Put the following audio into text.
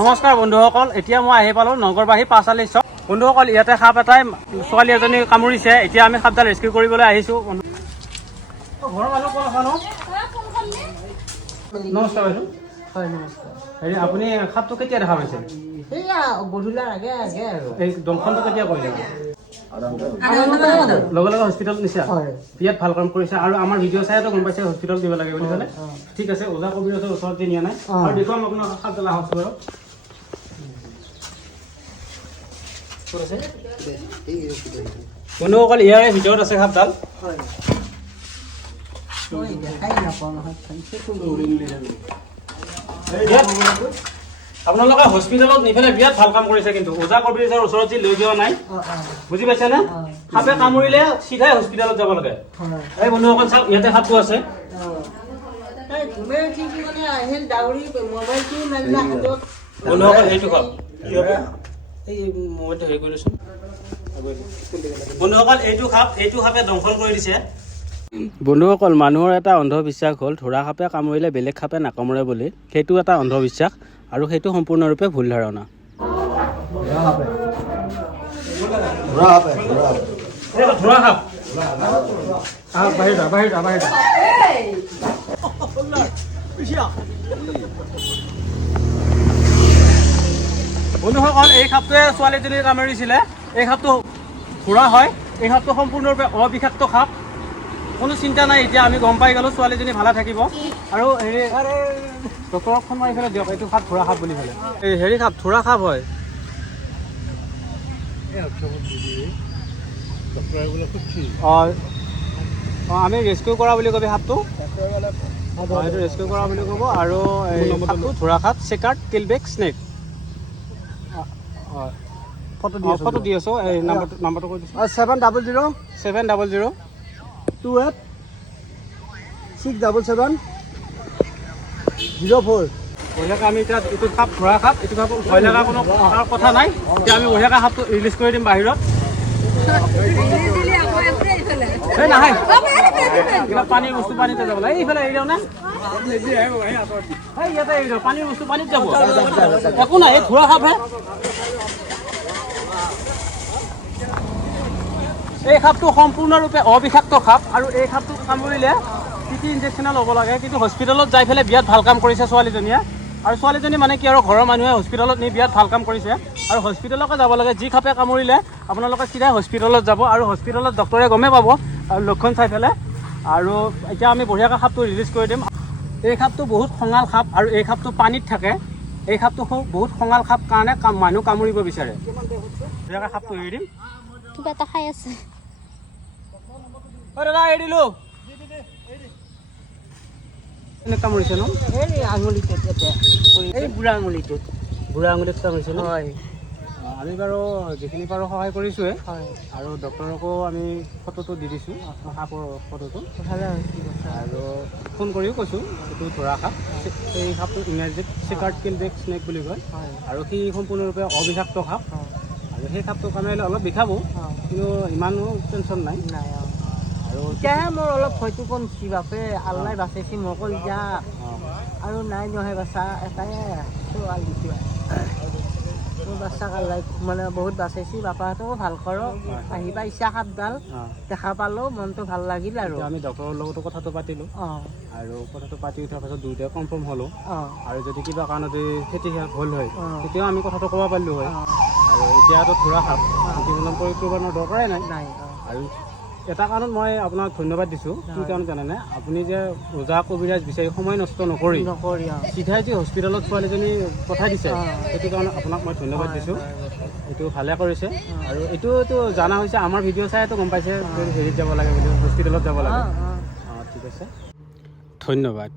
নমস্কাৰ বন্ধুসকল, এতিয়া মই আহি পালোঁ নগৰবাহী পাঁচআলি চক। বন্ধুসকল, ইয়াতে সাপ এটাই ছোৱালী এজনী কামুৰিছে। এতিয়া আমি সাপডাল ৰেস্কিউ কৰিবলৈ আহিছোঁ। ঘৰৰ মানুহ কোন আছে নো? নমস্কাৰ বাইদেউ। হয় নমস্কাৰ। হেৰি, আপুনি সাপটো কেতিয়া দেখা পাইছে? সেয়া গধূলাৰ আগে আগে আৰু এই দংশনটো কেতিয়া কৰিলে? লগে লগে হস্পিটেলত নিছে। হয়। বিৰাট ভাল কাম কৰিছে। আৰু আমাৰ ভিডিঅ' চাইতো গম পাইছে হস্পিটেলত দিব লাগে বুলি ক'লে। ঠিক আছে, ওজা কবিৰাজৰ ওচৰত দি নিয়া নাই। আৰু দেখুৱাম আপোনাৰ সাপডাল আহকচোন বাৰু। বন্ধুসকল, ইয়াৰে ভিতৰত আছে সাপডাল। হয় দেখাই নাপাওঁ নহয়। আপোনালোকে হস্পিটেলত নি পেলাই বিৰাট ভাল কাম কৰিছে, কিন্তু ওজা কবিৰাজৰ ওচৰত যি লৈ যোৱা নাই। বুজি পাইছেনে? সাপে কামুৰিলে চিধাই হস্পিটেলত যাব লাগে। এই বন্ধুসকল চাওক, ইয়াতে সাপটো আছে। বন্ধুসকল, এইটো সাপ। এই মোবাইলটো হেৰি কৰি লৈছোঁ। বন্ধুসকল, এইটো সাপে দংশন কৰি দিছে। বন্ধুসকল, মানুহৰ এটা অন্ধবিশ্বাস হ'ল ধৰা সাপে কামুৰিলে বেলেগ সাপে নাকামুৰে বুলি। সেইটো এটা অন্ধবিশ্বাস আৰু সেইটো সম্পূৰ্ণৰূপে ভুল ধাৰণা। ধৰা সাপ বন্ধুসকল, এই সাপটোৱে ছোৱালীজনী কামুৰিছিলে। এই সাপটো ঘোঁৰা হয়। এই সাপটো সম্পূৰ্ণৰূপে অবিষাক্ত সাপ। কোনো চিন্তা নাই, এতিয়া আমি গম পাই গ'লোঁ ছোৱালীজনী ভালে থাকিব। আৰু হেৰি, ডক্টৰক ফোন মাৰি পেলাই দিয়ক, এইটো সাপ ধৰা সাপ বুলি ক'লে। এই হেৰি সাপ ধৰা সাপ হয়। আমি ৰেস্কিউ কৰা বুলি ক'বি সাপটো। এইটো ৰেস্কিউ কৰা বুলি ক'ব। আৰু এই সাপটো ধৰা সাপ, চেকাৰ্ড টিলবেক স্নেক। ফটো দি আছোঁ। এই নাম্বাৰটো কৈ দিছোঁ। 700 700 28 677 04। বঢ়িয়াকৈ আমি এতিয়া এইটো সাপ ধৰা সাপ, এইটো সাপ ভয় লগা কোনো কথা নাই। এতিয়া আমি বঢ়িয়াকৈ সাপটো ৰিলিজ কৰি দিম বাহিৰত। এই নাহে, কিবা পানীৰ বস্তু পানীতে যাব লাগে। এইফালে এৰি দিওঁ নে? ইয়াতে এৰি দিওঁ, পানীৰ বস্তু পানীত যাব। একো নাই, এই ধৰা সাপহে। এই সাপটো সম্পূৰ্ণৰূপে অবিষাক্ত সাপ। আৰু এই সাপটো কামুৰিলে টিটি ইনজেকশ্যনে ল'ব লাগে। কিন্তু হস্পিটেলত যাই পেলাই বিৰাট ভাল কাম কৰিছে ছোৱালীজনীয়ে। আৰু ছোৱালীজনী মানে কি আৰু ঘৰৰ মানুহে হস্পিটেলত নি বিৰাট ভাল কাম কৰিছে। আৰু হস্পিটেলকে যাব লাগে। যি সাপে কামুৰিলে আপোনালোকে চিধাই হস্পিটেলত যাব। আৰু হস্পিটেলত ডক্টৰে গমেই পাব আৰু লক্ষণ চাই পেলাই। আৰু এতিয়া আমি বঢ়িয়াকৈ সাপটো ৰিলিজ কৰি দিম। এই সাপটো বহুত খঙাল সাপ আৰু এই সাপটো পানীত থাকে। এই সাপটো বহুত খঙাল সাপ কাৰণে মানুহ কামুৰিব বিচাৰে। বঢ়িয়াকৈ সাপটো এৰি দিম। কিবা এটা খাই আছে। দাদা এৰি দিলোঁ। এনে কামুৰিছে ন? এই আঙুলিটোত এই বুঢ়া আঙুলিটোত। বুঢ়া আঙুলিত কামুৰিছে ন? হয় আমি বাৰু যিখিনি পাৰোঁ সহায় কৰিছোঁৱে। হয়। আৰু ডক্টৰকো আমি ফটোটো দি দিছোঁ, সাপৰ ফটোটো। ভালে হৈছে আৰু ফোন কৰিও কৈছোঁ এইটো ধৰা সাপ। এই সাপটো ইংৰাজীত চেকাৰ্ড টিলবেক স্নেক বুলি কয়। আৰু সি সম্পূৰ্ণৰূপে অবিষাক্ত সাপ। আৰু সেই সাপটো কামুৰিলে অলপ বিষাব, কিন্তু ইমানো টেনশ্যন নাই। নাই আৰু এতিয়াহে মোৰ অলপ ভয়টো কমছি। বাপে আল্লাই বাচাইছি মোকো এতিয়া। আৰু নাই নহয় বাচ্চা এটাই ছোৱালীটো। মোৰ বাচ্চাক আল্লাই মানে বহুত বাচাইছি। বাপাহঁতেও ভাল কৰক। আহি পাইছা সাপডাল দেখা পালোঁ, মনটো ভাল লাগিল। আৰু আমি ডক্টৰৰ লগতো কথাটো পাতিলোঁ। আৰু কথাটো পাতি উঠাৰ পাছত দুয়োটাই কনফাৰ্ম হ'লোঁ। আৰু যদি কিবা কাৰণত খেতি হ'ল হয়, তেতিয়াও আমি কথাটো ক'ব পাৰিলোঁ হয়। আৰু এতিয়াতো ধৰা সাপ, খেতিখনত প্ৰয়োগ কৰিব দৰকাৰেই নাই। আৰু এটা কাৰণত মই আপোনাক ধন্যবাদ দিছোঁ। কি কাৰণ জানেনে? আপুনি যে ওজা কবিৰাজ বিচাৰি সময় নষ্ট নকৰি চিধাই যে হস্পিটেলত ছোৱালীজনী পঠাই দিছে, সেইটো কাৰণে আপোনাক মই ধন্যবাদ দিছোঁ। এইটো ভালে কৰিছে। আৰু এইটোতো জানা হৈছে, আমাৰ ভিডিঅ' চাইতো গম পাইছে হেৰিত যাব লাগে বুলি, হস্পিটেলত যাব লাগে। ঠিক আছে, ধন্যবাদ।